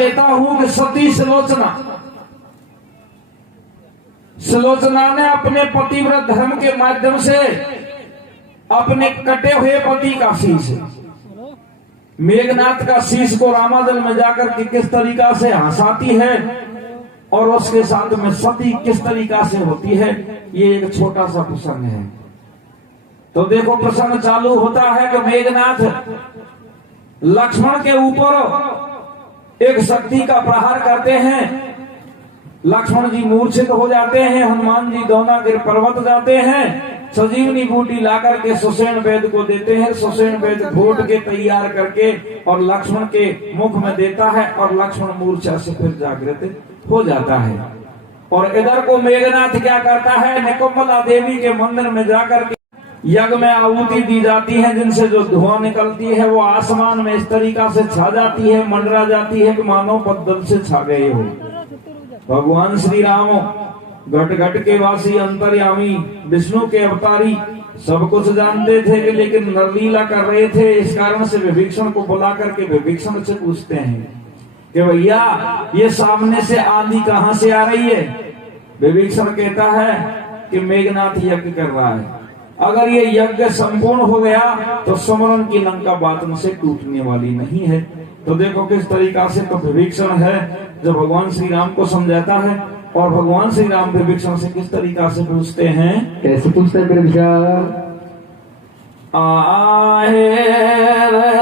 लेता हूं कि सती सुलोचना ने अपने पतिव्रत धर्म के माध्यम से अपने कटे हुए पति का शीश, मेघनाथ का शीश को रामाजल में जाकर के किस तरीका से हंसाती है और उसके साथ में सती किस तरीका से होती है, ये एक छोटा सा प्रसंग है। तो देखो प्रसंग चालू होता है कि मेघनाथ लक्ष्मण के ऊपर एक शक्ति का प्रहार करते हैं। लक्ष्मण जी मूर्छित हो जाते हैं, हनुमान जी दौनागिर पर्वत जाते हैं, संजीवनी बूटी लाकर के सुषेण वेद को देते हैं। सुषेण वेद घोट के तैयार करके और लक्ष्मण के मुख में देता है और लक्ष्मण मूर्छा से फिर जागृत हो जाता है। और इधर को मेघनाथ क्या करता है, निकुंभला देवी के मंदिर में जाकर के यज्ञ में आहुति दी जाती है, जिनसे जो धुआं निकलती है वो आसमान में इस तरीका से छा जाती है, मंडरा जाती है कि मानो पद्दल से छा गए हो। भगवान श्री राम घट घट के वासी अंतर्यामी विष्णु के अवतारी सब कुछ जानते थे कि लेकिन नरलीला कर रहे थे। इस कारण से विभीषण को बुला करके विभीषण से पूछते हैं कि भैया ये सामने से आंधी कहां से आ रही है। विभीषण कहता है कि मेघनाथ यज्ञ कर रहा है, अगर ये यज्ञ संपूर्ण हो गया तो समरण की लंका बातन से टूटने वाली नहीं है। तो देखो किस तरीका से तो विभीषण है जो भगवान श्री राम को समझाता है और भगवान श्री राम विभीषण से किस तरीका से पूछते हैं, कैसे पूछते हैं विभीषण? आहे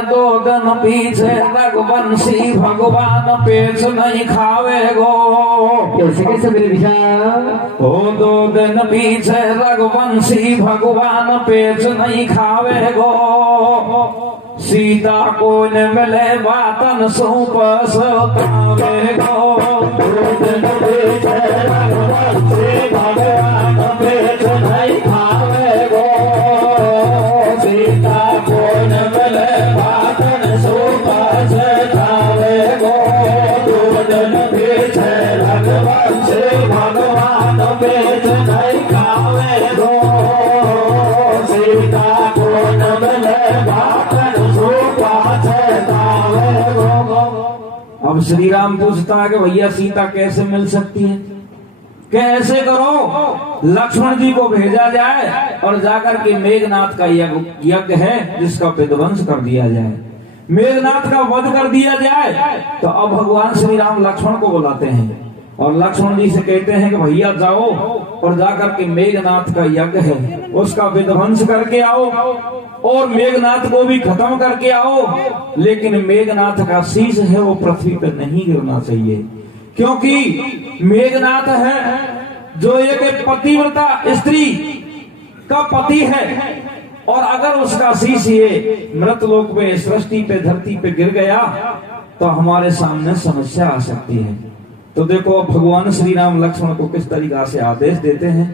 2 दिन पीछे रघुवंशी भगवान पेच नहीं खावे गो। कैसे कैसे विभीषण? 2 दिन पीछे रघुवंशी भगवान पेच नहीं खावे गो। सीता को न मिले बातन सूपस खावे गो। 2 दिन पीछे रघुवंशी भगवान पेच नहीं खावे गो। सीता को न मिले बातन सूपस खावे गो। 2 दिन पीछे रघुवंशी भगवान पेच नहीं खावे गो। सीता को न मिले बातन सूपस खावे गो। अब श्री राम पूछता है कि भैया सीता कैसे मिल सकती है, कैसे करो? लक्ष्मण जी को भेजा जाए और जाकर के मेघनाथ का यज्ञ है जिसका विध्वंस कर दिया जाए, मेघनाथ का वध कर दिया जाए। तो अब भगवान श्री राम लक्ष्मण को बुलाते हैं और लक्ष्मण जी से कहते हैं कि भैया जाओ और जाकर के मेघनाथ का यज्ञ है उसका विध्वंस करके आओ और मेघनाथ को भी खत्म करके आओ। लेकिन मेघनाथ का शीश है वो पृथ्वी पर नहीं गिरना चाहिए, क्योंकि मेघनाथ है जो एक पतिव्रता स्त्री का पति है और अगर उसका शीश ये मृतलोक पे सृष्टि पे धरती पे गिर गया तो हमारे सामने समस्या आ सकती है। तो देखो भगवान श्री राम लक्ष्मण को किस तरीका से आदेश देते हैं,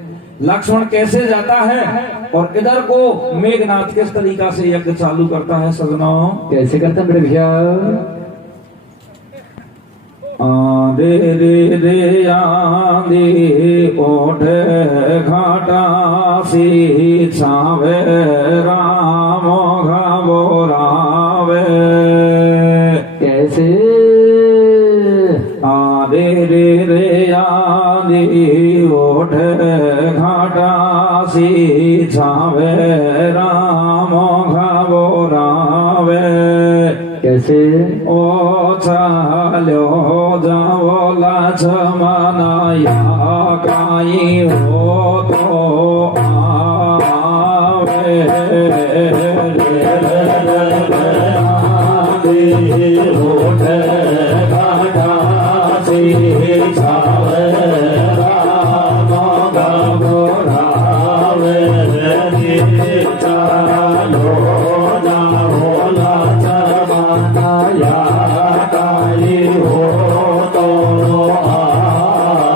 लक्ष्मण कैसे जाता है और इधर को मेघनाथ किस तरीका से यज्ञ चालू करता है। सजनों कैसे करता है भैया? आदे रे रे आदे ओढ़े घाटा सी छावे राम घबरावे। कैसे? आदे रे रे आदे ओढ़े घाटा सी छावे राम घबरावे। कैसे? ओ चालो जाओ लक्ष्मणया काई हो तो आवे। ओढ़े घाटा सी छावे राम घबरावे। चालो जाओ लक्ष्मणया काई हो तो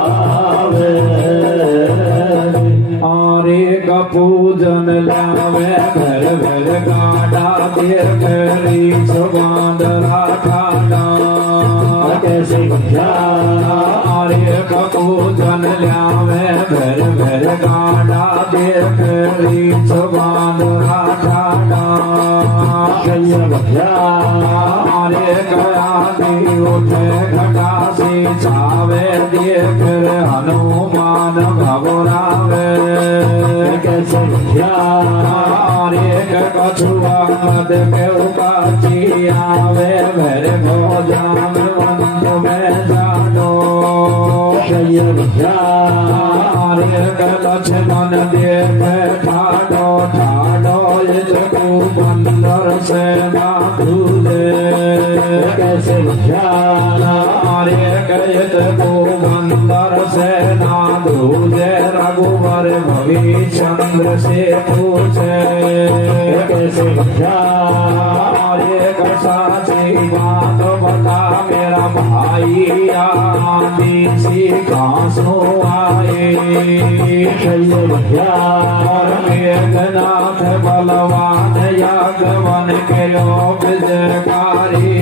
आवे। आरे का पूजन लावे घर घर गाड़ा देर करी सुगंध राखाना। कैसे आर्य का पूजन लावे घर घर गाड़ा देर करी सुगंध राखाना। आर्य गया उठे घटा से छावे देख हनुमान घबरावे कैसे रे कछुआ मद के काची आवे भर भोजान बंद में जानो रे लक्ष्मण देख ठाडो ठाडो इसको बंदर से माधुले कैसे रे कहत को बंदर से नाधुले रघुवर भविचंद्र से पूछे कैसे रे साची बात बता मेरा भाई आंधी सी घासों आए और मेघनाथ बलवान यागवन के लोग जयकारी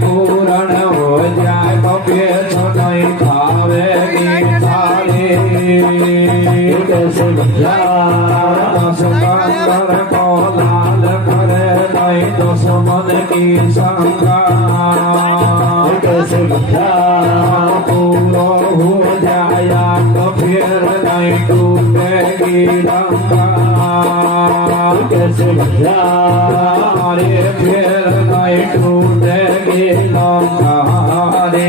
पूर्ण हो जाए तो पेट नहीं खावेगी थाली कैसे सुंदर को लाल करे नहीं दुश्मन की शंका कैसे पूरा हो जाया तो फिर नहीं टूटेगी लंका कैसे रे फिर नहीं टूटेगी लंका रे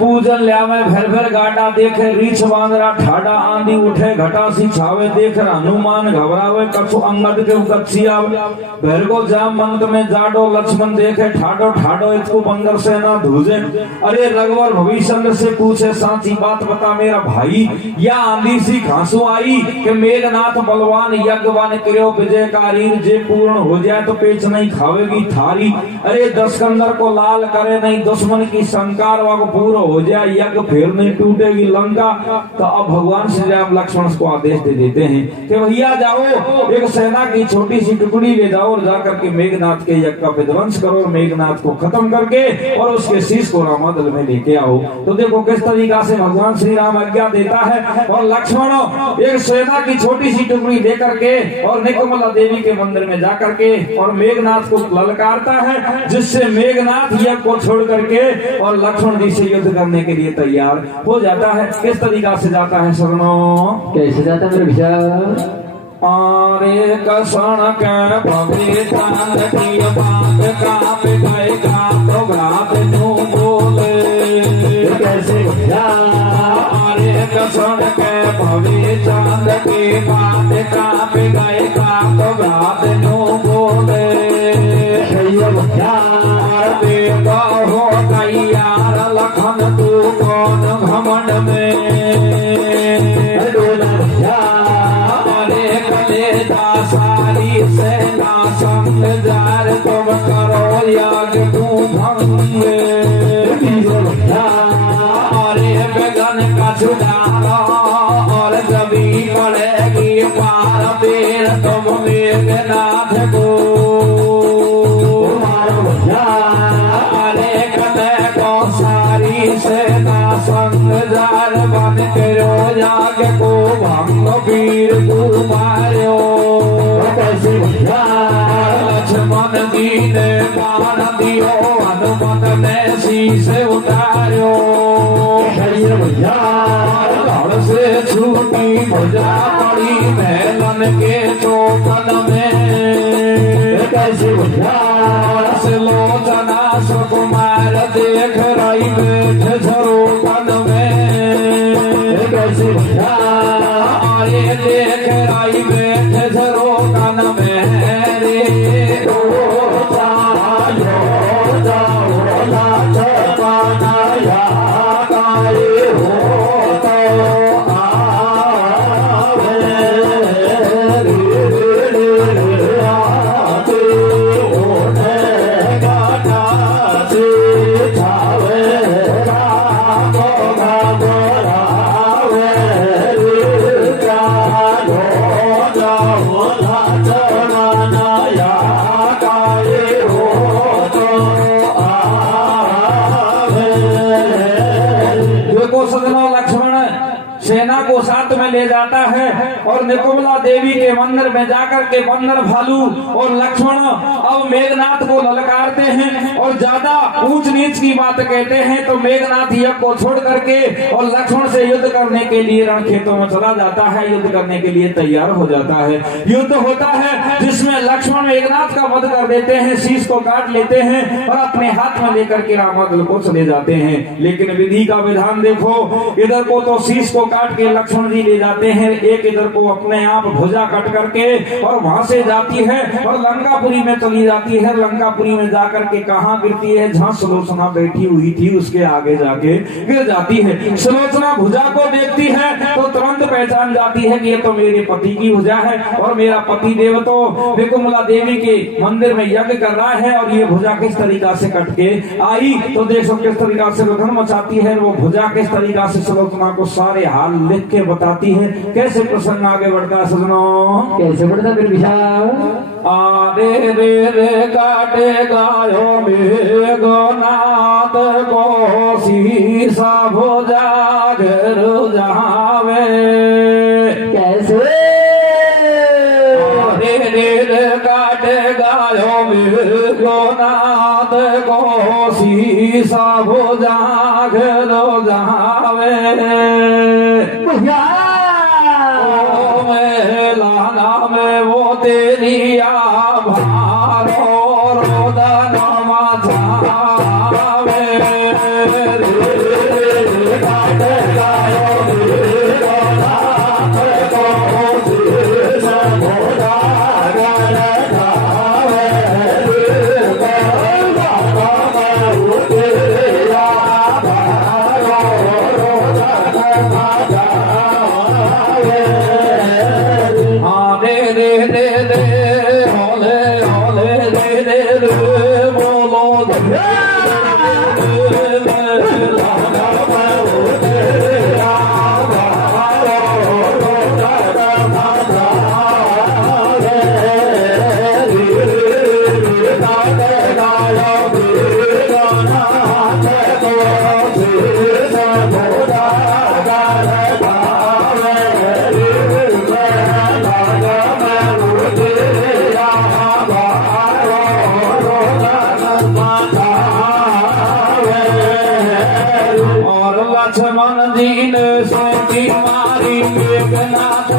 पूजन लिया मैं भर भर गाटा देखे रीछ बांदरा ठाडा आंधी उठे घटा सी छावे देख हनुमान घबरावे कछु अंगद के कच्छी आवे भर को जाम मंत में जाडो लक्ष्मण देखे ठाडो ठाडो इसको बंदर से ना धूजे अरे रघुवर भविष्य से पूछे साची बात बता मेरा भाई या आंधी सी घासों आई कि मेघनाथ बलवान यज्ञवान करो विजयकारी जे पूर्ण हो जाए तो पेच नहीं खावेगी थारी अरे दशकंदर को लाल करे नहीं दुश्मन की संकार को पूरा हो जाए यज्ञ फिर नहीं टूटेगी लंका। तो अब भगवान श्री राम लक्ष्मण को आदेश दे देते हैं कि भैया जाओ एक सेना की छोटी सी टुकड़ी ले जाओ और जाकर के मेघनाथ के यज्ञ का विध्वंस करो और मेघनाथ को खत्म करके और उसके शीश को रामादल में लेके आओ। तो देखो किस तरीका से भगवान श्री राम आज्ञा देता है और लक्ष्मण एक सेना की छोटी सी टुकड़ी लेकर के और निकमला देवी के मंदिर में जाकर के और मेघनाथ को ललकारता है जिससे मेघनाथ यज्ञ को छोड़ करके और लक्ष्मण जी से युद्ध करने के लिए तैयार हो जाता है। किस तरीका से जाता है शरणों कैसे जाता मेरे विचार आरे कसण के भवितान की बात काप गए तो घात नो बोले कैसे आरे कसण के भवितान की बात काप गए तो घात नो बोले देखा हो गई यार लखन तू कौन घमंड में सारी सेना संग जार तुम करो याग तू भंग अरे बेगन का छुड़ाना और जबी पड़ेगी पार पेड़ तुम मेघनाथ को अरे कने को सारी सेना संग जार बन करो याग को भंग वीर तू मारो लक्ष्मण जी ने बाण दियो हनुमत ने शीश उतारो धड़ से छूटी भुजा पड़ी महलन के चौकन में कैसे लोचना सुकुमार देख रही बैठ झरोकन में कैसे अरे देख रही बैठ झरोकन में देखो सजनों, लक्ष्मण सेना को साथ में ले जाता है और निकुम्बला देवी के मंदिर में जाकर के बंदर भालू और लक्ष्मण अब मेघनाथ को ललकारते हैं और ज्यादा ऊंच नीच की बात कहते हैं। तो मेघनाथ यज्ञ को छोड़ करके और लक्ष्मण से युद्ध करने के लिए रण खेतों में चला जाता है, युद्ध करने के लिए तैयार हो जाता है। युद्ध होता है जिसमें लक्ष्मण मेघनाथ का वध कर देते हैं, शीश को काट लेते हैं और अपने हाथ में लेकर के रामादल को चले जाते हैं। लेकिन विधि का विधान देखो, इधर को तो शीश को काट के लक्ष्मण जी ले जाते हैं, एक इधर को अपने आप भुजा कट करके और वहां से जाती है और लंकापुरी में चली जाती है। लंकापुरी में जाकर के कहाँ गिरती है? जहाँ सुलोचना बैठी हुई थी उसके आगे जाके गिर जाती है। सुलोचना भुजा को देखती है तो तुरंत पहचान जाती है कि ये तो मेरे पति की भुजा है और मेरा पति देव तो निकुम्बला देवी के मंदिर में यज्ञ कर रहा है और ये भुजा किस तरीका से कट के आई। तो देखो किस तरीका से रुधन मचाती है, वो भुजा किस तरीका से सुलोचना को सारे हाल लिख के बताती है। कैसे प्रसंग आगे बढ़ता है सजनों, कैसे बढ़ता फिर विशाल? आरे रे रे काटे गायो मेघनाथ को शीसा भुजा घर जावे। कैसे? आरे रे रे काटे गायो मेघनाथ को शीसा भुजा घर जावे। लाना में वो तेरी आभारो रोदन मचावे। लक्ष्मण जी ने सोची मारी मेघनाथ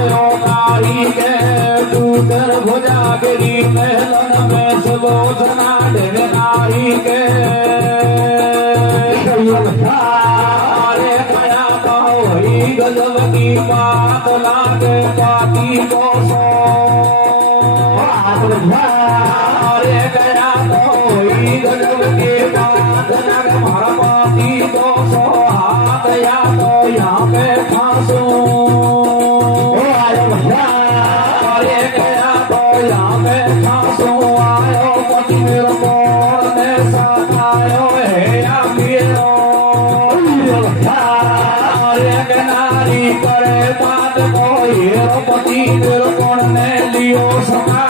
नारी के टूटर भुजा गिरी महलन में सुलोचना ढेर नारी के। अरे कया कहो वही गजब की बात लागे पाती को सो। अरे कया कहो वही गजब की बात लागे हमारा पाती को सो। या तो यहाँ पे फांसू अरे गया तो यहाँ पे फांसू आयो पति मेरो कौन ने सतायो है या मेरो। अरे नारी करे बात को हीरो पति मेरो कौन ने लियो सका।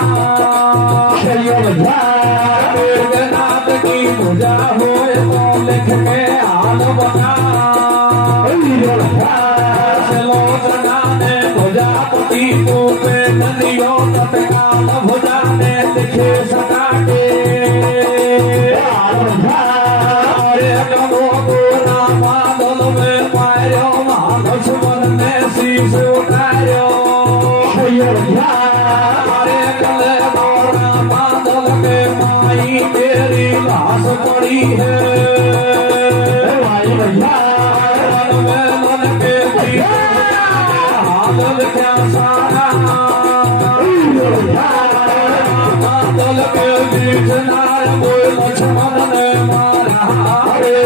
मेघनाथ की पूजा हो तो लिख के हाल बता। सुलोचना ने भुजा पति को पे नदियों तत्काल भुजा ने दिखे सकाटे। अरे कमो को रामादल में पायो महालक्ष्मण ने शीश उतारो। अरे कले रामादल के माई तेरी लाश पड़ी है। क्या सारा दल के बीच नार कोई लक्ष्मण ने मारा रे।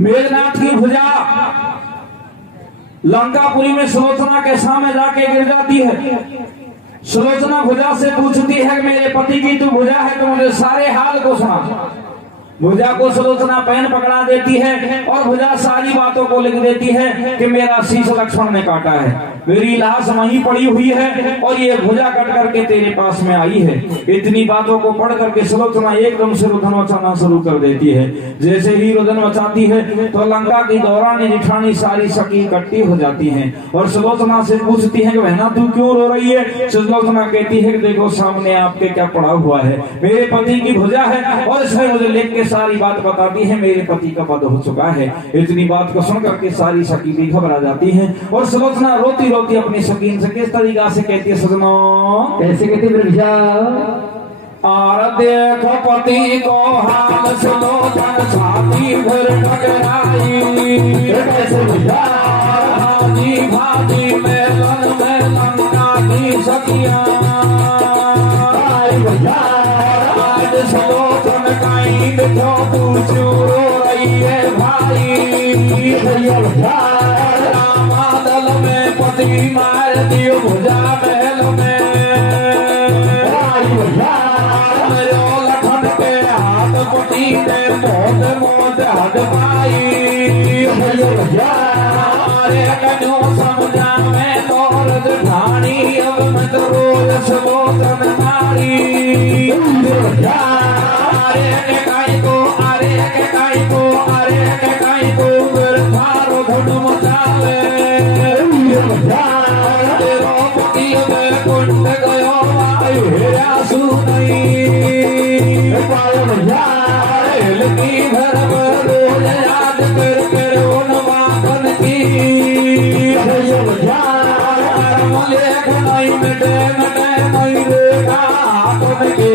मेघनाथ की भुजा लंकापुरी में सुलोचना के सामने जाके गिर जाती है। सुलोचना भुजा से पूछती है मेरे पति की तू भुजा है तो मुझे सारे हाल को सुना। भुजा को सुलोचना पेन पकड़ा देती है और भुजा सारी बातों को लिख देती है कि मेरा शीश लक्ष्मण ने काटा है, मेरी लाश वहीं पड़ी हुई है और ये भुजा कट करके तेरे पास में आई है। इतनी बातों को पढ़ करके सुलोचना एकदम से रुदन मचाना शुरू कर देती है। जैसे ही रुदन मचाती है तो लंका की दौरानी जिठानी सारी सखी इकट्ठी हो जाती हैं और सुलोचना से पूछती है कि बहना तू क्यों रो रही है। सुलोचना कहती है कि देखो सामने आपके क्या पड़ा हुआ है, मेरे पति की भुजा है और इसमें मुझे लिख के सारी बात बताती है मेरे पति का वध हो चुका है। इतनी बात को सुन करके सारी सखी भी घबरा जाती हैं और सुलोचना रोती रोती अपनी सकीन से किस तरीका से कहती है सजनों, कैसे कहती विरविशा? और देखो पति को हाल सुलोचन छाती भर टकराई, कैसे विरविशा? भाजी भाजी में लंका की सखियां आज सुलोचन काई देखो पूछो रही है भाई, रामादल में पति मार दियो भुजा महल में, लखन के हाथ पति ने मोद मोद हद पाई, अरे कन्यो समझा में दौरद ढाणी अब मत रोज सुलोचन मारी, अरे के काई को अरे के काई को अरे के काई को थारो धुन मचावे, तेरो पति में कुंड गयो वायु हेरा सुनई, की भर रोज याद कर उन वाकन की, लेख नहीं मिटे मिटे नहीं रेखा तुम के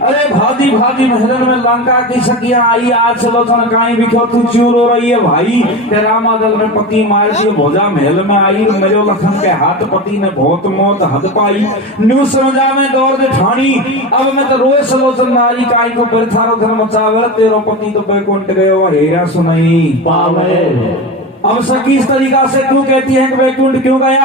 अरे भाजी भाजी महलन में लंका की सखियां आई आज सुलोचन काई बिखो तू क्यों रो रही है भाई, ते रामादल में पति मार दियो भुजा महल में आई, मेरे लखन के हाथ पति ने बहुत मौत हद पाई, न्यू समझा में दौड़ दे ठाणी अब मैं तो रोए सुलोचन नारी काई को बिरथारो धर्म चावल तेरो पति तो बैकुंठ गयो हेरा सुनई पावे। अब सखी इस तरीका से क्यों कहती है कि वैकुंठ क्यों गया,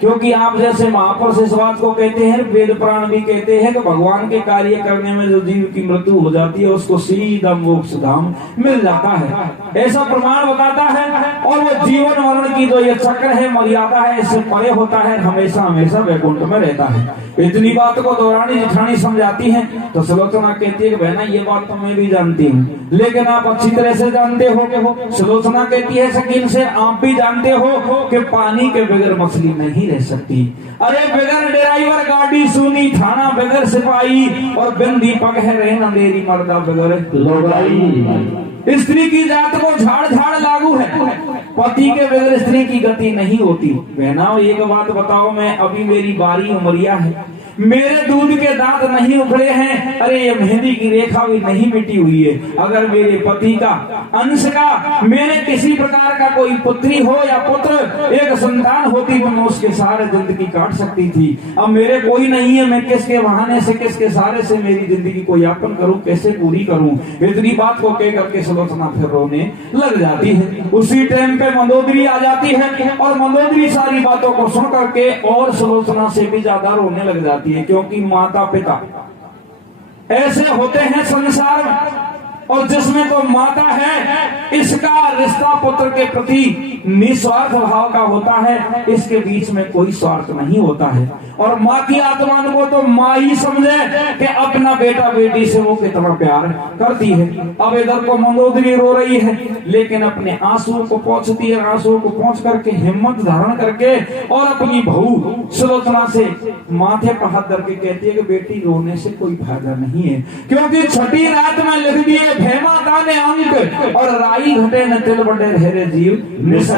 क्योंकि आप जैसे महापुरुष इस बात को कहते हैं, वेद पुराण भी कहते हैं कि भगवान के कार्य करने में जो जीव की मृत्यु हो जाती है उसको सीधा मोक्ष धाम मिल जाता है, ऐसा प्रमाण बताता है। और वो जीवन मरण की जो ये चक्र है मर्यादा है इससे परे होता है, हमेशा हमेशा वैकुंठ में रहता है। इतनी बात को दौरानी जिठानी समझाती है तो सुलोचना कहती है कि बहना ये बात तो मैं भी जानती हूँ लेकिन आप अच्छी तरह से जानते हो। सुलोचना कहती है सकीन से आप भी जानते हो कि पानी के बगैर मछली नहीं रह सकती। अरे बगैर ड्राइवर गाड़ी सुनी थाना बगैर सिपाही और बिन दीपक है रहना देरी मर्दा बगैर लोगाई। स्त्री की जात को झाड़ झाड़ लागू है, पति के बगैर स्त्री की गति नहीं होती। बहना एक बात बताओ, मैं अभी मेरी बारी उमरिया है, मेरे दूध के दांत नहीं उखड़े हैं, अरे ये मेहंदी की रेखा भी नहीं मिटी हुई है। अगर मेरे पति का अंश का मेरे किसी प्रकार का कोई पुत्री हो या पुत्र एक संतान होती तो मैं उसके सारे जिंदगी काट सकती थी। अब मेरे कोई नहीं है, मैं किसके बहाने से किसके सहारे से मेरी जिंदगी को यापन करूं, कैसे पूरी करूं। इतनी बात को कह करके सुलोचना फिर रोने लग जाती है। उसी टाइम पे मंदोदरी आ जाती है और मंदोदरी सारी बातों को सुन करके और सुलोचना से भी ज्यादा रोने लग जाती है, क्योंकि माता पिता ऐसे होते हैं संसार में और जिसमें तो माता है, इसका रिश्ता पुत्र के प्रति निस्वार्थ भाव का होता है, इसके बीच में कोई स्वार्थ नहीं होता है। और माँ की आत्मा को तो माँ ही समझे कि अपना बेटा बेटी से वो कितना प्यार करती है। अब इधर को मंदोदरी रो रही है, लेकिन अपने आंसुओं को पोंछती है, आंसुओं को पोंछ करके हिम्मत धारण करके और अपनी बहू सुलोचना से माथे पर हाथ धर के कहती है कि बेटी रोने से कोई फायदा नहीं है, क्योंकि छठी रात में लिख दिए भेमा ताने अंक और राई घटे न तिल बड़े रहरे जीव निसंग।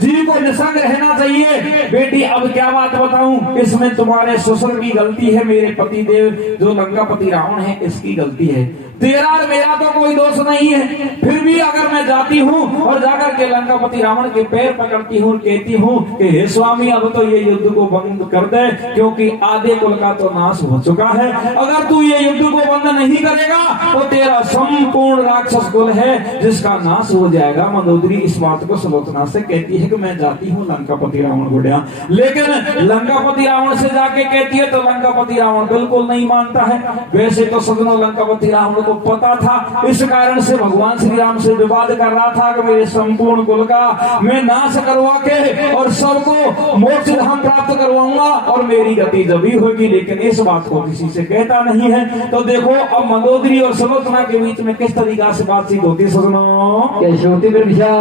जीव को निसंग रहना चाहिए। बेटी अब क्या बात बताऊं, इसमें तुम्हारे ससुर की गलती है, मेरे पति देव जो लंकापति रावण है इसकी गलती है, तेरा और मेरा तो कोई दोष नहीं है। फिर भी अगर मैं जाती हूँ और जाकर के लंकापति रावण के पैर पकड़ती हूँ, कहती हूँ कि हे स्वामी अब तो ये युद्ध को बंद कर दे, क्योंकि आधे कुल का तो नाश हो चुका है। अगर तू ये युद्ध को बंद नहीं करेगा तो तेरा संपूर्ण राक्षस कुल है जिसका नाश हो जाएगा। मंदोदरी इस बात को सुलोचना से कहती है कि मैं जाती हूँ लंकापति रावण को डा, लेकिन लंकापति रावण से जाके कहती है तो लंकापति रावण बिल्कुल नहीं मानता है। वैसे तो सदनों लंकापति रावण को पता था, इस कारण से भगवान श्री राम से विवाद कर रहा था कि मेरे संपूर्ण कुल का मैं नाश करवा के और सबको मोक्ष धाम प्राप्त करवाऊंगा और मेरी गति जब ही होगी, लेकिन इस बात को किसी से कहता नहीं है। तो देखो अब मंदोदरी और सुलोचना के बीच में किस तरीका से बातचीत होती सजनों, कैसे होती बिरबिशा।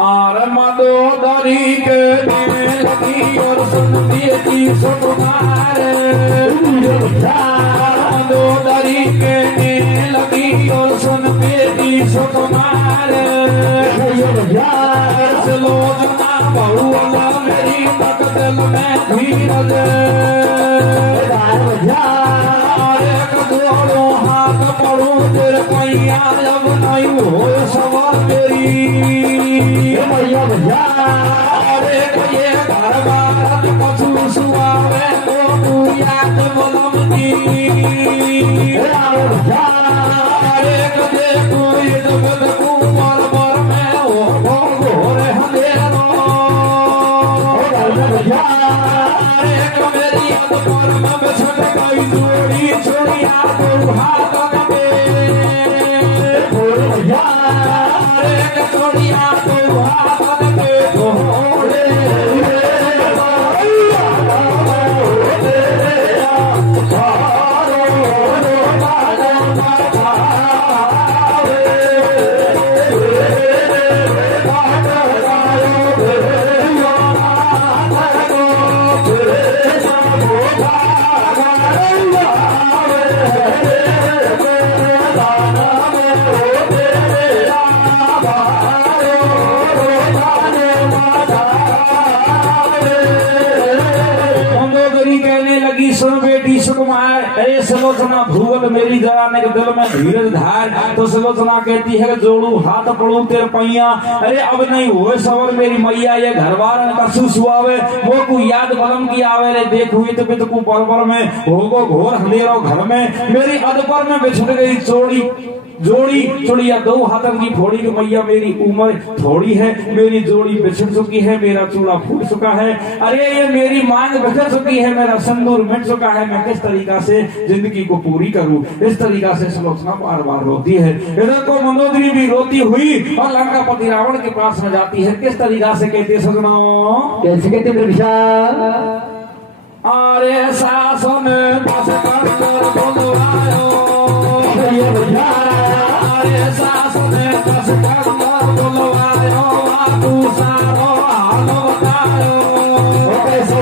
आर मंदोदरी के दिल लगी और सुनती की सुकुमार, मंदोदरी के दिल लगी और सुनती की सुकुमार, सुलोचना बहुला मेरी तकदीर में धीरज, जोड़ो हाथ पड़ो तेरे पैया अब नहीं हो सवाल मेरी, अरे ये घर बार कछु सुआवे तो याद बलम की, अरे कदे कोई जगत कुमार पर में हो घोर अंधेरो, अरे कमेरी याद पर में छट गई जोड़ी छोड़िया तो हाथ लगे, अरे छोड़िया तो हाथ लगे अरे सुलोचना भूगल मेरी जराने के दिल में धीरज धार। तो सुलोचना कहती है जोड़ू हाथ पड़ू तेरे पैया, अरे अब नहीं हुए सवर मेरी मैया, ये घर बार कछु सुआवे वो को याद बलम की आवे रे, देख हुई तो बित को पर में होगो घोर अंधेरो घर में, मेरी अदपर में बिछड़ गई जोड़ी चुड़िया दो हाथन की फोड़ी की मैया, मेरी उम्र थोड़ी है, मेरी जोड़ी बिछड़ चुकी है, मेरा चूड़ा फूट चुका है, अरे ये मेरी मांग बिखर चुकी है, मेरा सिंदूर मिट चुका है, मैं किस तरीका से जिंदगी को पूरी करूं। इस तरीका से सुलोचना बार बार रोती है। इधर को मंदोदरी भी रोती हुई और लंकापति रावण के पास में जाती है। किस तरीका से कहती है सजनों, कैसे कहते बिरबिशा। अरे सासन बस कर बोलवायो, अरे सासन बस कर बोलवायो, तू सारो हाल बतायो, कैसे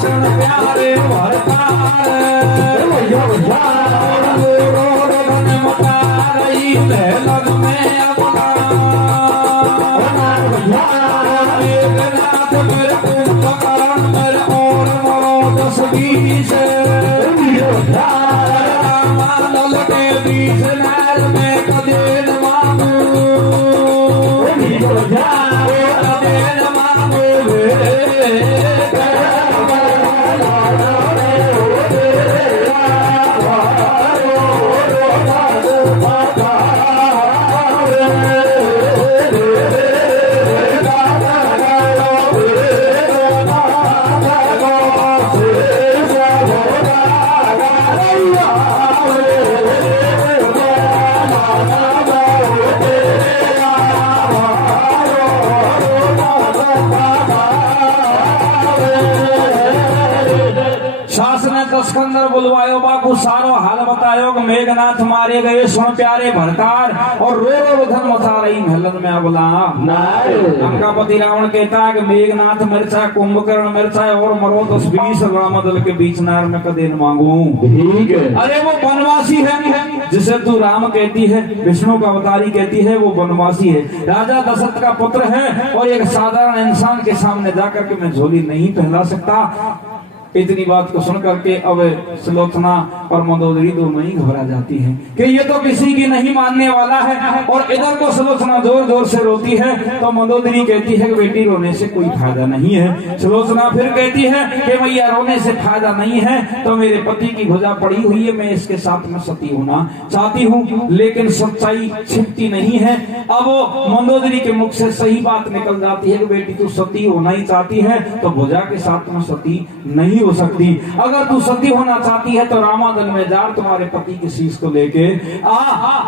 सुन प्यारे भरतार, मतारई लग में अपना, मेघनाथ मेरे कुंभकर्ण मेरे और मरो 10 20, रामानल के 20 नाल में कदेन मांगू, कदेन मांगू बुलवायो बाकू सारो हाल बतायो कि मेघनाथ मारे गए सुन प्यारे भरतार और रो रो धन मचा रही महलन में अबला। लंका पति रावण कहता है कि मेघनाथ मिर्चा कुंभकर्ण मिर्चा और मरो 10-20 रामदल के बीच नार में कदे न मांगू। अरे वो वनवासी है जिसे तू राम कहती है, विष्णु का अवतारी कहती है, वो वनवासी है, राजा दशरथ का पुत्र है और एक साधारण इंसान के सामने जाकर के मैं झोली नहीं पहला सकता। इतनी बात को सुन करके अब सुलोचना और मंदोदरी दोनों ही घबरा जाती हैं कि ये तो किसी की नहीं मानने वाला है। और इधर को सुलोचना जोर जोर से रोती है तो मंदोदरी कहती है कि बेटी रोने से कोई फायदा नहीं है। सुलोचना फिर कहती है कि मैया रोने से फायदा नहीं है तो मेरे पति की भुजा पड़ी हुई है, मैं इसके साथ में सती होना चाहती हूँ, लेकिन सच्चाई छिपती नहीं है। अब वो मंदोदरी के मुख से सही बात निकल जाती है कि बेटी तू सती होना ही चाहती है तो भुजा के साथ में सती नहीं हो सकती। अगर तू सती होना चाहती है तो रामादल में जा तुम्हारे पति की शीश को लेके आ।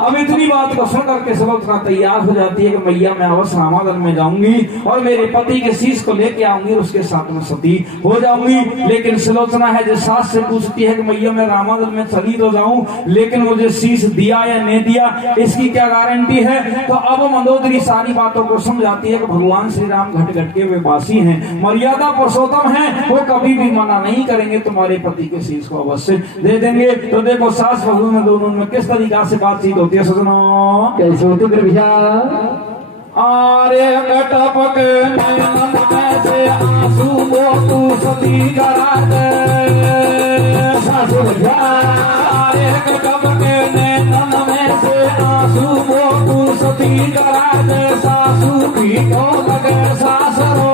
अब इतनी बात को सुन करके सुलोचना तैयार हो जाती है कि मैया मैं अवश्य रामादल में जाऊंगी और मेरे पति के शीश को लेके आऊंगी, उसके साथ में सती हो जाऊंगी। लेकिन सुलोचना है जो सास से पूछती है कि मैया मैं रामादल में चली तो जाऊं, लेकिन मुझे शीश दिया या नहीं दिया इसकी क्या गारंटी है। तो अब मंदोदरी सारी बातों को समझाती है कि भगवान श्री राम घट घट के वे वासी हैं, मर्यादा पुरुषोत्तम है, वो कभी भी मना नहीं करेंगे, तुम्हारे पति के शीश को अवश्य दे देंगे। तो देखो सास बहू में दोनों में किस तरीका से बातचीत होती है सजनों। कैसे होती प्रभुषा? आरे कटपक नयन में से आंसू वो तू सती करा दे सासू भैया। आरे कटपक नयन में से आंसू वो तू सती करा दे सासू की तो लगे सासरो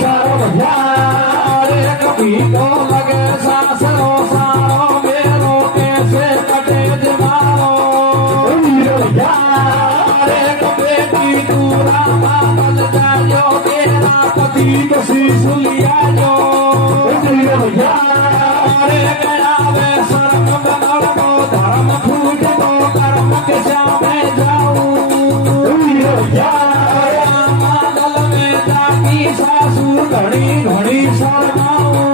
शारो भैया। तो लगे सासरो सारो मेरो कैसे कटे दिमारो। बेटी तू रामादल जायो तेरा पति को शीश लिया जो। अरे गया वे शर्म बनड़ को धर्म फूट को कर्म के सामने जाऊं। रामादल में जाकी सासू घड़ी घड़ी शर्माऊं।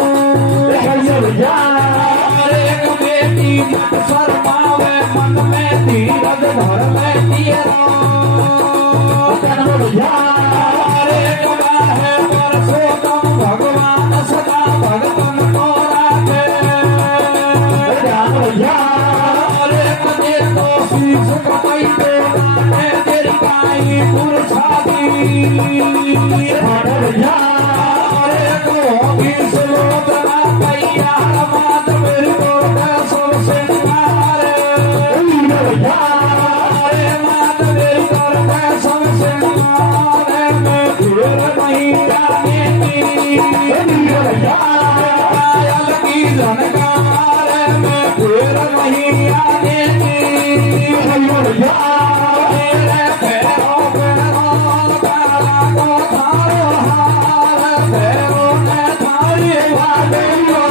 एक बेटी मत शर्मावे मन में धीरज भर में है परसोत्तम भगवान सदा भगतन को राखे। तो शीश कमाई पे तेरी गाई पुरछादी। सुलोचना तैयार मात मेरी सबसे मारे मात मेरी सबसे मारे मैं फिर नहीं जानेगी। पायल की झनकार मैं फिर नहीं आनेगी। मेरे पैरों पैरों तारा को थारो हार पैरों ने थारी वाले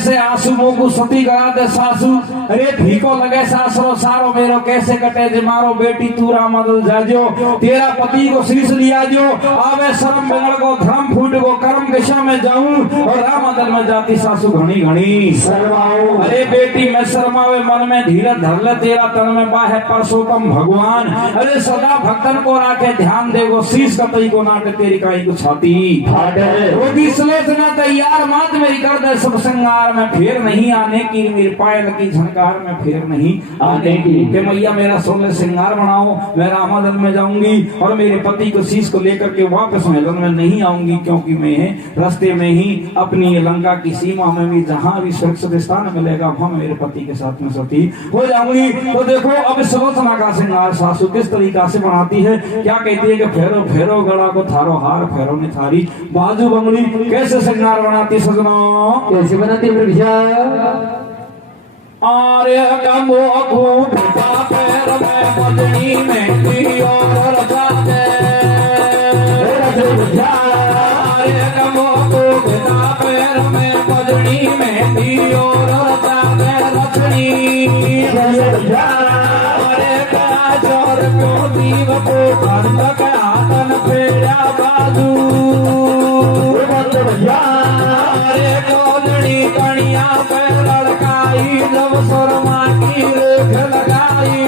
से आंसू मोकू सती करा दे सासू। अरे भीको लगे सासरो सारो मेरो कैसे कटे जे मारो। बेटी तू रामादल जाजो तेरा पति को शीश लिया जो। आवे शर्म बिगड़ को धर्म फूट को कर्म दिशा में जाऊं और रामादल में जाती सासू घनी घनी शर्माओ। अरे बेटी मैं शर्मावे मन में धीरज धर ले तेरा तन में बा है परसोत्तम भगवान। अरे सदा भक्तन को राखे ध्यान दे वो शीश कतई को नाटे तेरी काई को छाती रोटी सुलोचना तैयार मात मेरी कर दे सब श्रृंगार में फिर नहीं आने की। मेरी पायल की झनकार में फिर नहीं आने की। कि मैया मेरा 16 श्रृंगार बनाओ, मैं रामादल में जाऊंगी और मेरे पति को शीश को लेकर के वापस महल में नहीं आऊंगी, क्योंकि मैं रास्ते में ही अपनी लंका की सीमा में भी जहां भी सुरक्षित स्थान मिलेगा वहां मेरे पति के साथ में सती हो जाऊंगी। तो देखो अब सुलोचना का श्रृंगार सासू किस तरीका से बनाती है। क्या कहती है कि फेरो फेरो गड़ा को थारो हार फेरो ने थारी बाजू बंगली। कैसे श्रृंगार बनाती सजनों? कैसे बनाती प्रभुषा? आर्य कमो खूब पैर में मदनी में और रचा दे। और जागे लक्ष्मी अरे का जोर को दीव को खंड का हाथन फेरा बाजू अरे गोदड़ी कणिया पे लड़काई जब सुरमा की रेख लगाई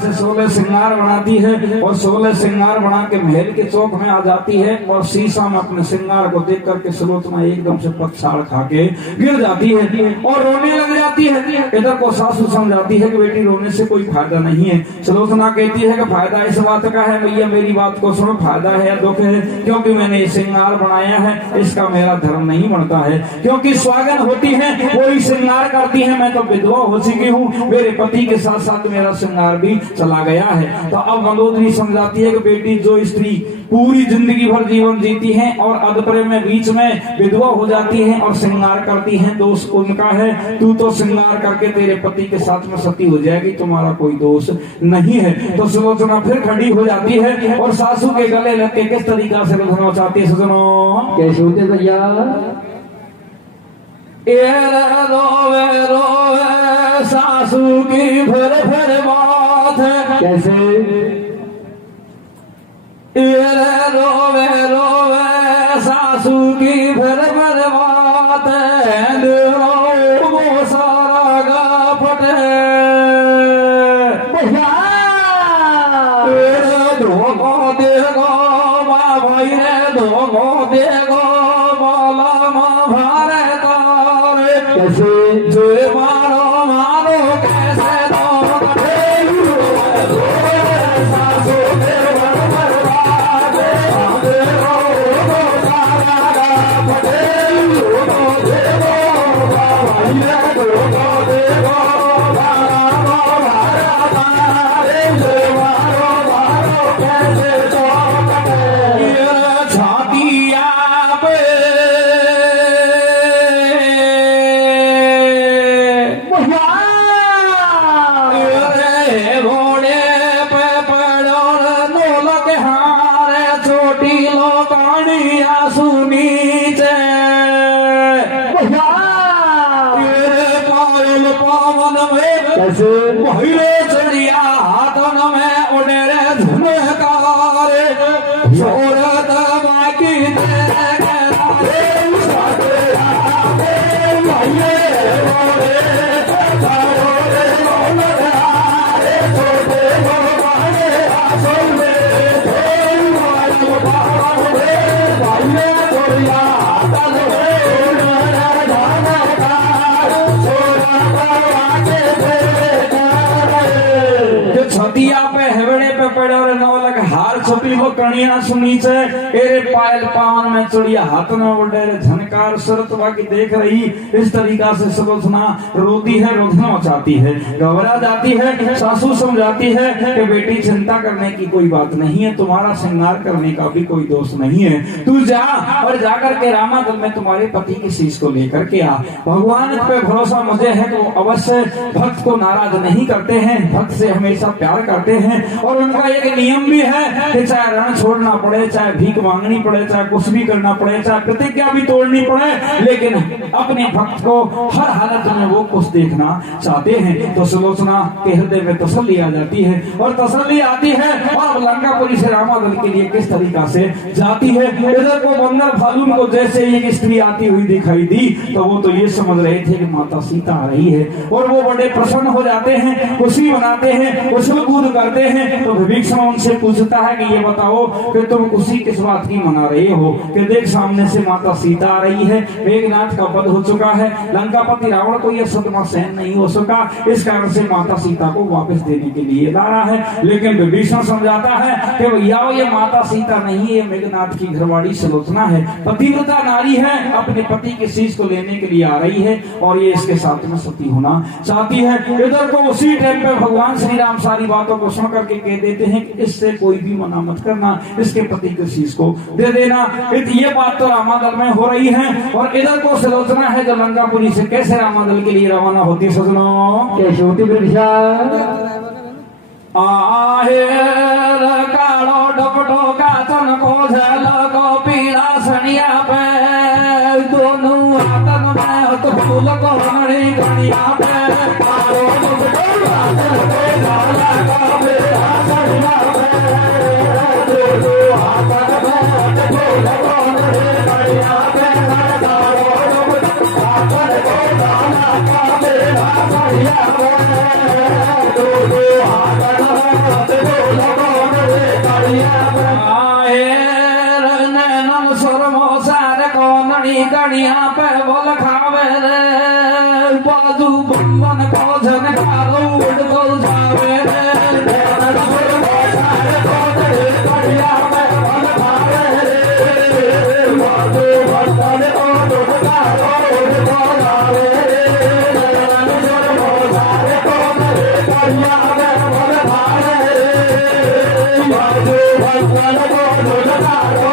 से 16 श्रृंगार बनाती है और 16 श्रृंगार बना के महल के चौक में आ जाती है और शीशा में अपने श्रृंगार को देख करके सुलोचना एकदम से पछाड़ खा के गिर जाती है और रोने लग जाती है। इधर को सासू समझाती है कि बेटी रोने से कोई फायदा नहीं है। सुलोचना कहती है कि फायदा इस बात का है भैया, मेरी बात को सुनो, फायदा है या दुख है, क्योंकि मैंने श्रृंगार बनाया है, इसका मेरा धर्म नहीं बनता है, क्योंकि स्वागन होती है वही श्रृंगार करती है। मैं तो विधवा हो चुकी हूँ, मेरे पति के साथ साथ मेरा श्रृंगार भी चला गया है। तो अब मंदोदरी समझाती है कि बेटी, जो स्त्री पूरी जिंदगी भर जीवन जीती है और अधप्रेम में बीच में विधवा हो जाती है और श्रृंगार करती है, दोष उनका है। तू तो श्रृंगार करके तेरे पति के साथ में सती हो जाएगी, तुम्हारा कोई दोष नहीं है। तो सुलोचना फिर खड़ी हो जाती है और सासू के गले लग के किस तरीका से रुधना चाहती है सुनो कैसे होते भैया? रोवे रोवे सासू की फिर बात है कैसे? रोवे रोवे सासू की फिर बात है, वो सारा गा फटे धोखो देगो भाई रे, धोखो देगो बोला भारे तारे कैसे? जो मारो मारो कैसे महिरे चढ़िया हाथन में उड़े धुनकार छोड़त बाकी छतिया पे हेवड़े पे पड़े और नौलक हार छपी वो कणिया सुनी से एरे पायल पावन में चढ़िया हाथ में उड़े झनकार सुरतवा की देख रही। इस तरीका से सुलोचना रोती है, रोधना मचाती है, घबरा जाती है। सासू समझाती है कि बेटी चिंता करने की कोई बात नहीं है, तुम्हारा श्रृंगार करने का भी कोई दोष नहीं है। तू जा और जाकर के रामादल में तुम्हारे पति की शीश को लेकर के आ। भगवान पे भरोसा मुझे है कि वो अवश्य भक्त को नाराज नहीं करते हैं, भक्त से हमेशा प्यार करते हैं। और उनका एक नियम भी है कि चाहे रण छोड़ना पड़े, चाहे भीख मांगनी पड़े, चाहे कुछ भी करना पड़े, चाहे प्रतिज्ञा भी तोड़नी पड़े, लेकिन अपने भक्त को हर हालत में वो कुछ देखना चाहते हैं। तो सुलोचना के हृदय में तसल्ली आ जाती है और तसल्ली आती है और लंकापुरी से रामादल के लिए किस तरीका से जाती है। इधर को बंदर फालून को जैसे एक स्त्री आती हुई दिखाई दी तो वो तो ये समझ रहे थे कि माता सीता आ रही है और वो बड़े प्रसन्न हो जाते हैं, खुशी मनाते हैं, उछल कूद करते हैं। तो विभीषण उनसे पूछता है कि ये बताओ कि तुम खुशी किस बात की मना रहे हो कि देख सामने से माता सीता आ रही है, मेघनाथ का वध हो चुका है, लंकापति रावण को यह सदमा सहन नहीं हो सका, इस कारण से माता सीता को वापस देने के लिए ला रहा है। लेकिन विभीषण समझाता है कि भैया ये माता सीता नहीं है, मेघनाथ की घरवाड़ी सुलोचना है, पतिव्रता नारी है, अपने पति के शीश को लेने के लिए आ रही है और ये इसके साथ में सती होना चाहती है। इधर को उसी टाइम पे भगवान श्री राम सारी बातों को सुन करके कह देते हैं कि इससे कोई भी मना मत करना, इसके पति के शीश को दे देना। ये बात तो रामादल में हो रही है और इधर को सुलोचना है जो लंकापुरी से कैसे रामादल के लिए रवाना होती सजनों कैसे होती विभीषण? आहे कालो डपटो का तन को झल को पीला सनिया पे दोनों हाथन में भगवान को दुलकारो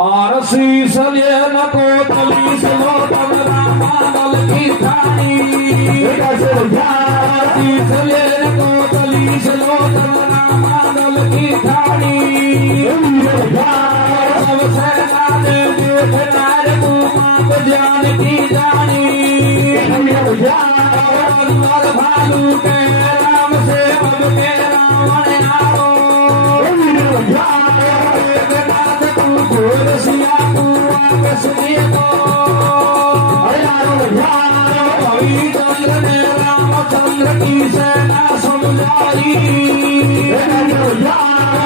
और शीश लिए न को तलीस लो तब रामादल की ठानी शीश लिए न को तलीस लो तब रामादल की ठानी सब सेना दे देखनार तू माप जान की जानी और भालू के राम से अब के रावण आरो सिया तू वापस लिए तो चंद्र ने रामचंद्र की सेना समझाई है औरत मेघनाथ की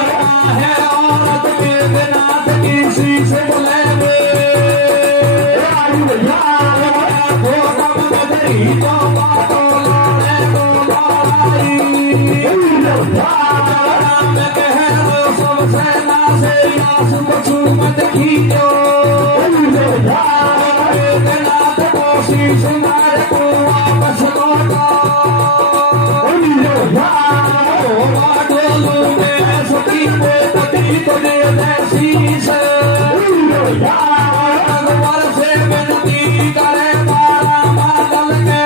शीश बुले तो बातों लाने को राम कह सब सेना से आंसू मत खींचो मेघनाथ को शीश मार को वापस लौटा डोलू में सती को पति को दे दे शीश अकबर से विनती करे रामादल के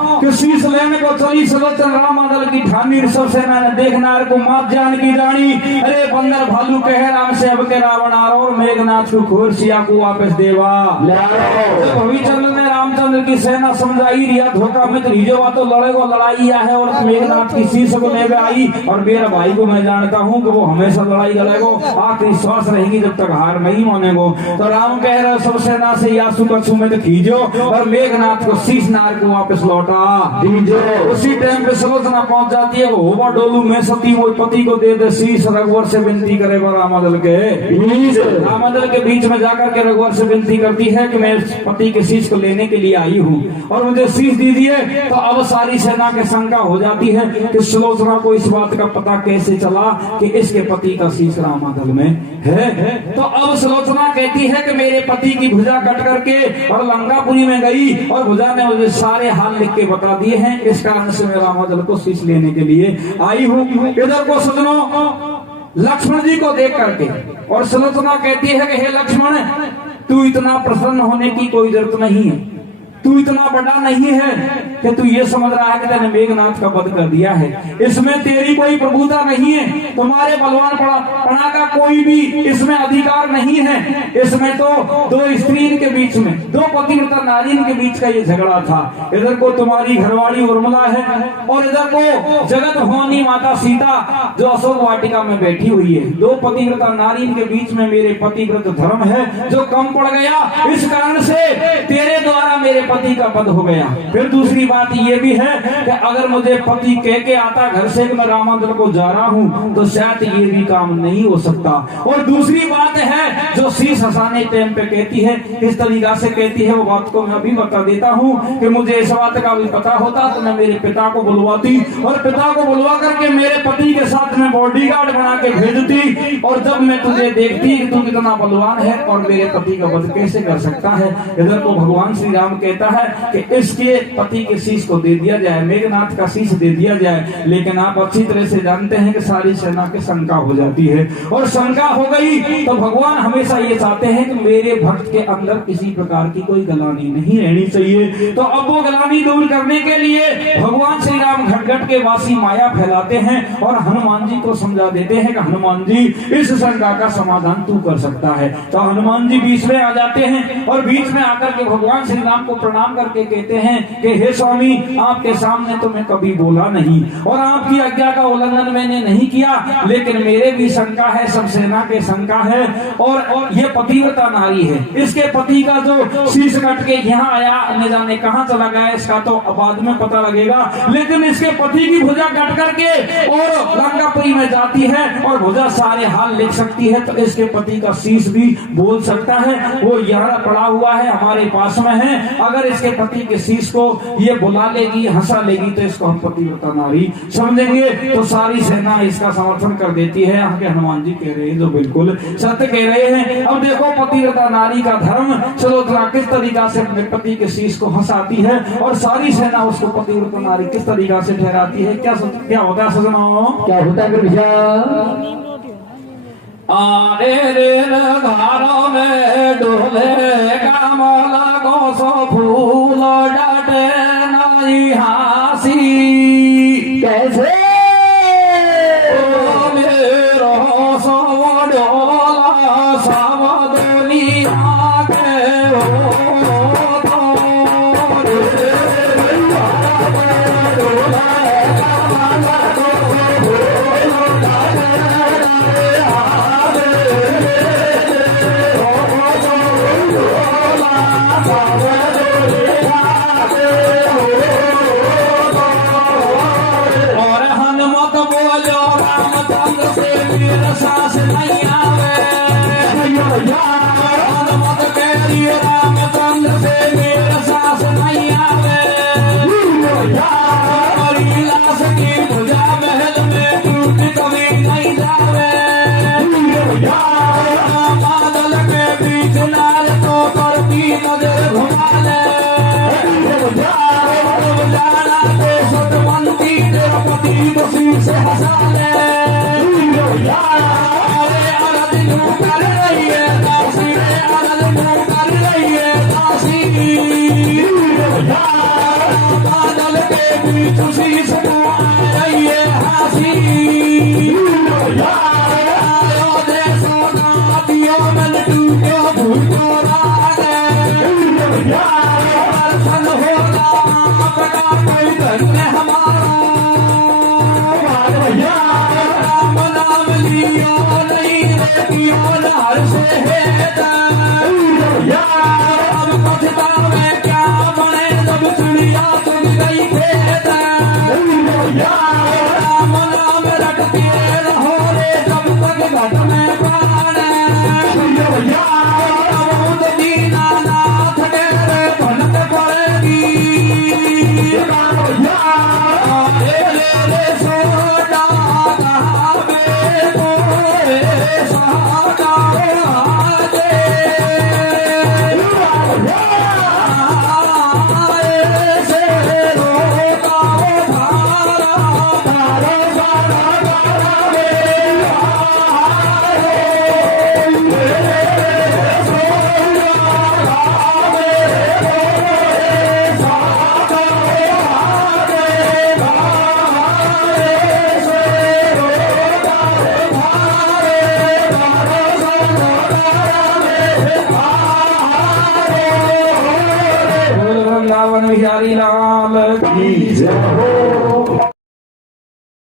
रामादल के शीश लेने को चली सलोचन रामादल की ठानी सेना ने देखनार को माप जान की जानी अरे बंदर भालू कह राम से अब के रावण आरो और मेघनाथ को खोर सिया को वापस देवा हरिचंद्र ने रामचंद्र की सेना समझाई रिया धोखा में रिजवा तो लड़े को लड़ाई है और मेघनाथ की शीश को ले आई और मेरा भाई को मैं जानता हूँ कि वो हमेशा लड़ाई लड़ेगो आखिरी श्वास रहेगी जब तक हार नहीं मानेगो। तो राम कह रहे सब सेना से यासु कछु में तो खींचो और मेघनाथ को शीश नार को वापस लौटा। उसी टाइम पे सलोचना पहुंच जाती है होबा डोलू में सती वो पति को दे दे शीश रघुवर से विनती करे रामादल के बीच में जाकर के रघुवर से विनती करती है कि मैं पति के शीश को लेने के लिए आई हूँ और मुझे शीश दीजिए। तो अब सारी सेना के शंका हो जाती है कि सलोचना को इस बात का पता कैसे चला कि इसके पति का शीश रामादल में है। तो अब सलोचना कहती है कि मेरे पति की भुजा कट करके और लंकापुरी में गई और भुजा ने मुझे सारे हाल लिख के बता दिए हैं, इस कारण से मैं रामादल को शीश लेने के लिए आई हूँ। इधर को सजनों लक्ष्मण जी को देख करके और सलोचना कहती है कि हे लक्ष्मण तू इतना प्रसन्न होने की कोई जरूरत नहीं है, तू इतना बड़ा नहीं है कि तू ये समझ रहा है कि तेने मेघनाथ का वध कर दिया है। इसमें तेरी कोई प्रभुता नहीं है, तुम्हारे बलवान पड़ा का कोई भी इसमें अधिकार नहीं है। इसमें तो दो स्त्री के बीच में, दो पतिव्रता नारी के बीच का ये झगड़ा था। इधर को तुम्हारी घरवाली उर्मिला है और इधर को जगत भवानी माता सीता जो अशोक वाटिका में बैठी हुई है। दो पतिव्रता नारी के बीच में मेरे पतिव्रत धर्म है जो कम पड़ गया, इस कारण से तेरे द्वारा मेरे पति का वध हो गया। फिर दूसरी बात ये भी है कि अगर मुझे पति कह के आता घर से कि मैं रामादल को जा रहा हूँ तो शायद ये भी काम नहीं हो सकता। और दूसरी बात है जो शीश हंसाने टाइम पे कहती है, किस तरीका से कहती है वो बात को मैं अभी बता देता हूँ कि मुझे इस बात का भी पता होता तो मैं मेरे पिता को बुलवाती और पिता को बुलवा करके मेरे पति के साथ में बॉडीगार्ड बना के भेजती और जब मैं तुझे देखती कि तू कितना बलवान है और मेरे पति का वध कैसे कर सकता है। इधर को भगवान श्री राम कहता है कि इसके पति के शीश को दे दिया जाए, मेघनाथ का शीश दे दिया जाए। लेकिन आप अच्छी तरह से जानते हैं कि सारी सेना की शंका हो जाती है और शंका हो गई तो भगवान हमेशा ये चाहते हैं कि मेरे भक्त के अंदर किसी प्रकार की कोई गलानी नहीं रहनी चाहिए। तो अब वो गलानी दूर करने के लिए भगवान श्री राम घट के वासी माया फैलाते हैं और हनुमान जी को समझा देते हैं कि हनुमान जी इस शंका का समाधान तू कर सकता है। तो हनुमान जी बीच में आ जाते हैं और बीच में आकर के भगवान श्री राम को प्रणाम करके कहते हैं कि हे स्वामी, आपके सामने तो मैं कभी बोला नहीं और आपकी आज्ञा का उल्लंघन मैंने नहीं किया, लेकिन मेरे भी शंका है, सब सेना के शंका है। और ये पतिव्रता नारी है, इसके पति का जो शीश कट के यहाँ आया, न जाने कहाँ चला गया, इसका तो बाद में पता लगेगा। लेकिन इसके पति की भुजा कट करके और लंकापुरी में जाती है और भुजा सारे हाल लिख सकती है, तो इसके पति का शीश भी बोल सकता है। वो यहाँ पड़ा हुआ है, हमारे पास में है। अगर इसके पति के शीश को ये बुला लेगी, हंसा लेगी, तो इसको हम पतिव्रता नारी समझेंगे। तो सारी सेना इसका समर्थन कर देती है। आगे हनुमान जी कह रहे हैं जो बिल्कुल सत्य कह रहे हैं। अब देखो पतिव्रता नारी का धर्म सलोत्रा किस तरीका से अपने पति के शीश को हंसाती है और सारी सेना उसको पतिव्रता नारी किस तरीका से ठहराती है। क्या होता है सजनाओ, क्या होता है फिर विचार? आरे रे घरों में डोले कमला को सो फूल डाटे नाई हासी कैसे से हंसा ले कर रही है दासी, कर रही है दासी, बादल के बीच शीश को आ रही है हंसी, आयो देशो नातियों में टूटो भूतो रागे, दर्शन होगा आपका कोई धन्य हमारा, राम नाम लियो नहीं रे कियो नार से है अब पछतावे क्या बने जब चिड़िया चुग गई खेत, राम नाम रटते रहो रे जब तक घट में प्राण, अब दीनानाथ के रे भनक पड़ेगी, रे रे रे सोना कहावे तो रे सोना आजे, से रोका धारा धारा धारा वृंदावन बिहारी लाल की जय हो।